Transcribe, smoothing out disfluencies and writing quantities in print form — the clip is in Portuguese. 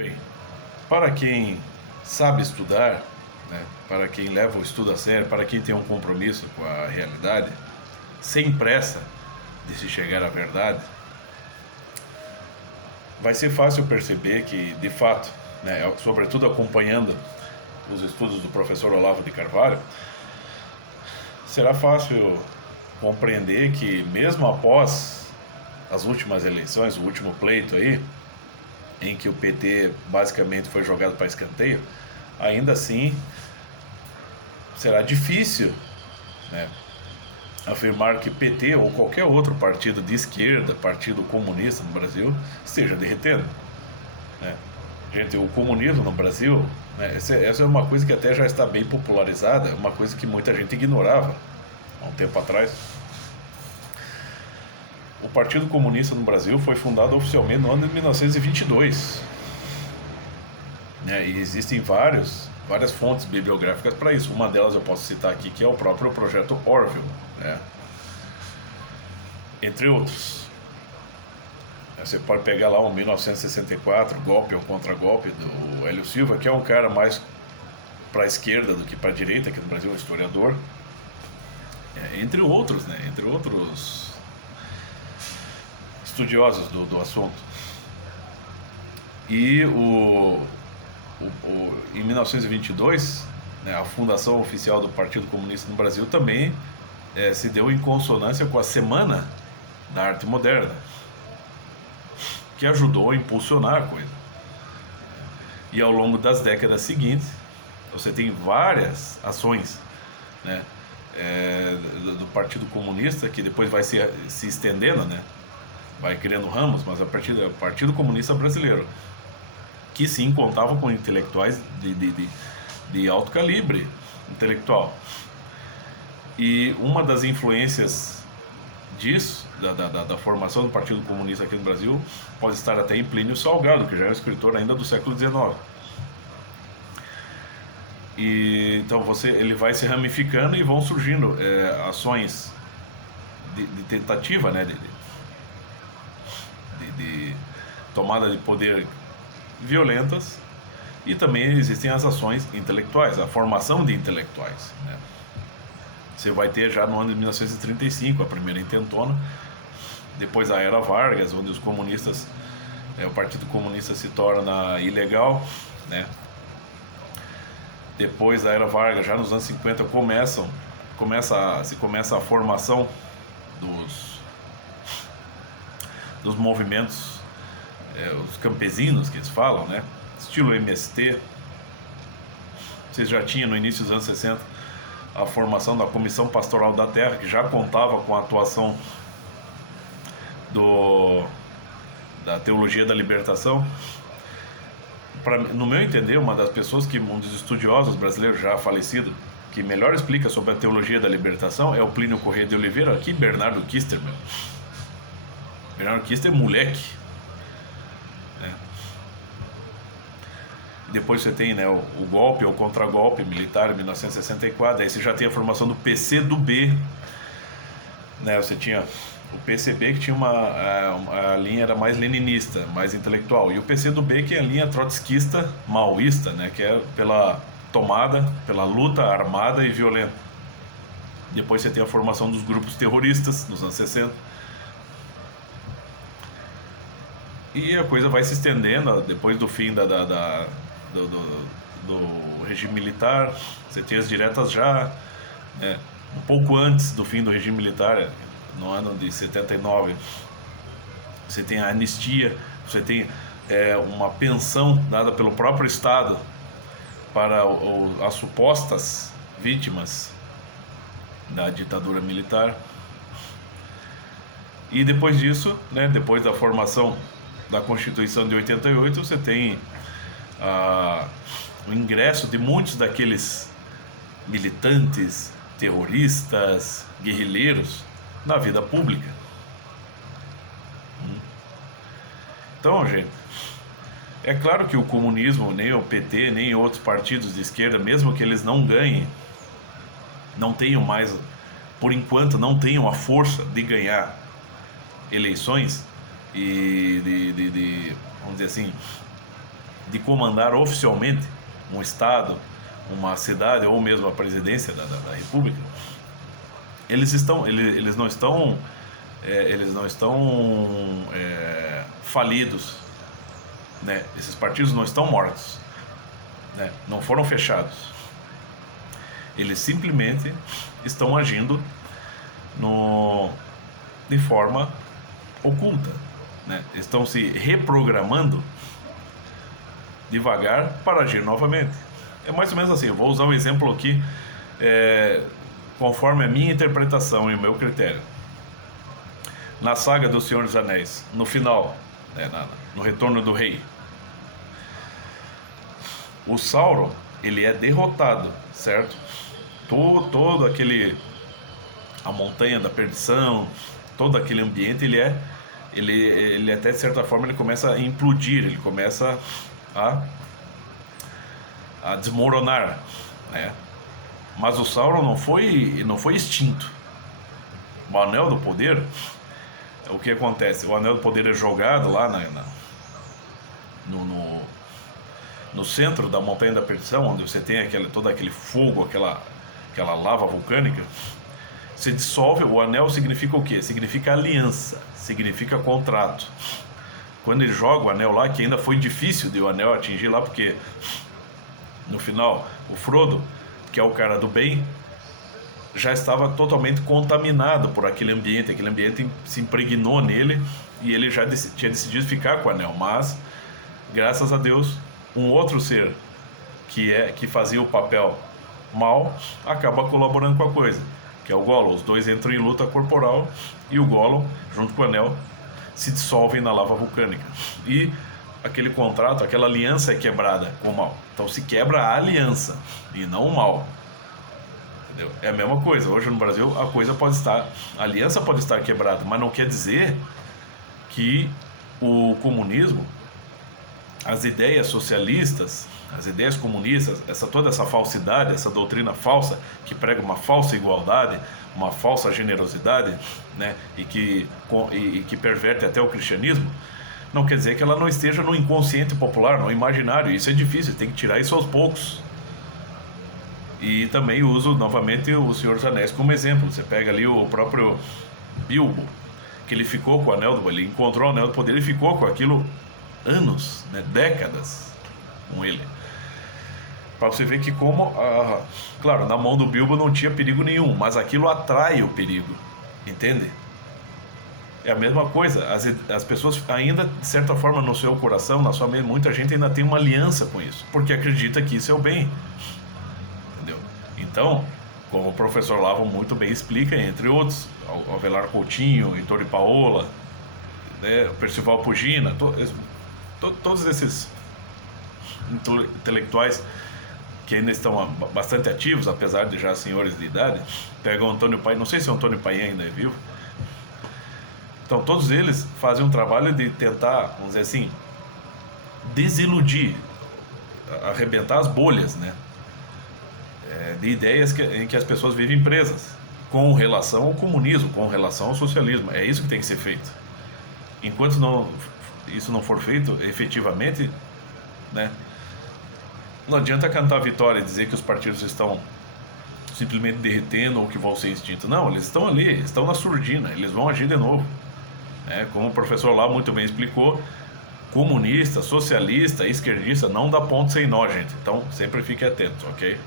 Bem, para quem sabe estudar, né, para quem leva o estudo a sério, para quem tem um compromisso com a realidade, sem pressa de se chegar à verdade, vai ser fácil perceber que, de fato, né, sobretudo acompanhando os estudos do professor Olavo de Carvalho, será fácil compreender que, mesmo após as últimas eleições, o último pleito aí, em que o PT basicamente foi jogado para escanteio, ainda assim será difícil, né, afirmar que PT ou qualquer outro partido de esquerda, partido comunista no Brasil, esteja derretendo, né? Gente, o comunismo no Brasil, né, essa é uma coisa que até já está bem popularizada, uma coisa que muita gente ignorava há um tempo atrás. O Partido Comunista no Brasil foi fundado oficialmente no ano de 1922, né, e existem várias fontes bibliográficas para isso. Uma delas eu posso citar aqui, que é o próprio Projeto Orwell, né, entre outros. Você pode pegar lá o 1964, Golpe ou Contra-Golpe, do Hélio Silva, que é um cara mais para a esquerda do que para a direita, aqui no Brasil, um historiador, entre outros, né, entre outros estudiosos do assunto. E em 1922, né, a fundação oficial do Partido Comunista no Brasil também se deu em consonância com a Semana da Arte Moderna, que ajudou a impulsionar a coisa. E ao longo das décadas seguintes, você tem várias ações, né, do Partido Comunista, que depois vai se estendendo, né, vai criando ramos, mas a partir do Partido Comunista Brasileiro, que sim contava com intelectuais de alto calibre intelectual. E uma das influências disso, da formação do Partido Comunista aqui no Brasil, pode estar até em Plínio Salgado, que já é um escritor ainda do século XIX. E então ele vai se ramificando e vão surgindo ações de tentativa, né, de tomada de poder violentas, e também existem as ações intelectuais, a formação de intelectuais, né? Você vai ter já no ano de 1935 a primeira intentona, depois a Era Vargas, onde os comunistas, o Partido Comunista se torna ilegal, né? Depois da Era Vargas, já nos anos 50, começa a formação dos movimentos, os campesinos que eles falam, né? Estilo MST. Vocês já tinham no início dos anos 60 a formação da Comissão Pastoral da Terra, que já contava com a atuação da Teologia da Libertação. No meu entender, um dos estudiosos brasileiros já falecido, que melhor explica sobre a Teologia da Libertação é o Plínio Corrêa de Oliveira, aqui Bernardo Kister, meu. Bernardo Kister é moleque, né? Depois você tem, né, o golpe ou contra-golpe militar em 1964, aí você já tem a formação do PCdoB, né? Você tinha o PCB, que tinha a linha era mais leninista, mais intelectual, e o PCdoB, que é a linha trotskista maoísta, né, que é pela luta armada e violenta. Depois você tem a formação dos grupos terroristas nos anos 60. E a coisa vai se estendendo depois do fim do regime militar. Você tem as diretas já, né, um pouco antes do fim do regime militar, no ano de 79. Você tem a anistia, você tem uma pensão dada pelo próprio Estado para as supostas vítimas da ditadura militar. E depois disso, né, depois da formação da Constituição de 88, você tem o ingresso de muitos daqueles militantes, terroristas, guerrilheiros na vida pública. Então, gente, é claro que o comunismo, nem o PT, nem outros partidos de esquerda, mesmo que eles não ganhem, não tenham mais, por enquanto, não tenham a força de ganhar eleições e vamos dizer assim, de comandar oficialmente um estado, uma cidade ou mesmo a presidência da República, eles não estão falidos, né? Esses partidos não estão mortos, né? Não foram fechados. Eles simplesmente estão agindo de forma oculta, né? Estão se reprogramando devagar para agir novamente. É mais ou menos assim. Eu vou usar um exemplo aqui, conforme a minha interpretação e o meu critério. Na saga do Senhor dos Anéis, no final, no Retorno do Rei, o Sauron, ele é derrotado, certo? Todo aquele, a montanha da perdição, todo aquele ambiente, ele até de certa forma ele começa a implodir, ele começa a desmoronar, né? Mas o Sauron não foi extinto. O Anel do Poder, o que acontece? O Anel do Poder é jogado lá no centro da Montanha da Perdição, onde você tem todo aquele fogo, aquela lava vulcânica. Se dissolve. O anel significa o quê? Significa aliança, significa contrato. Quando ele joga o anel lá, que ainda foi difícil de o anel atingir lá, porque no final o Frodo, que é o cara do bem, já estava totalmente contaminado por aquele ambiente se impregnou nele e ele já tinha decidido ficar com o anel, mas graças a Deus um outro ser que fazia o papel mal acaba colaborando com a coisa, que é o Gollum. Os dois entram em luta corporal e o Gollum, junto com o anel, se dissolvem na lava vulcânica e aquele contrato, aquela aliança é quebrada com o mal. Então se quebra a aliança e não o mal. Entendeu? É a mesma coisa. Hoje no Brasil a aliança pode estar quebrada, mas não quer dizer que o comunismo, as ideias socialistas, as ideias comunistas, toda essa falsidade, essa doutrina falsa que prega uma falsa igualdade, uma falsa generosidade, né, e que perverte até o cristianismo, não quer dizer que ela não esteja no inconsciente popular, no imaginário. Isso é difícil, tem que tirar isso aos poucos. E também uso novamente o Senhor dos Anéis como exemplo. Você pega ali o próprio Bilbo, que ele ficou com o Anel do Poder, ele encontrou o Anel do Poder e ficou com aquilo anos, né, décadas com ele. Para você ver que claro, na mão do Bilbo não tinha perigo nenhum, mas aquilo atrai o perigo, entende? É a mesma coisa. As pessoas ainda, de certa forma, no seu coração, na sua mente, muita gente ainda tem uma aliança com isso, porque acredita que isso é o bem. Entendeu? Então, como o professor Lavo muito bem explica, entre outros, o Avelar Coutinho, Heitor de Paola, né, o Percival Pugina, todos esses intelectuais que ainda estão bastante ativos, apesar de já senhores de idade, pegam o Antônio Paim, não sei se o Antônio Paim ainda é vivo. Então todos eles fazem um trabalho de tentar, vamos dizer assim, desiludir, arrebentar as bolhas, né, de ideias em que as pessoas vivem presas, com relação ao comunismo, com relação ao socialismo. É isso que tem que ser feito. Enquanto isso não for feito efetivamente, né, não adianta cantar vitória e dizer que os partidos estão simplesmente derretendo ou que vão ser extintos. Não, eles estão ali, estão na surdina, eles vão agir de novo. Como o professor lá muito bem explicou, comunista, socialista, esquerdista não dá ponto sem nó, gente. Então sempre fique atento, ok?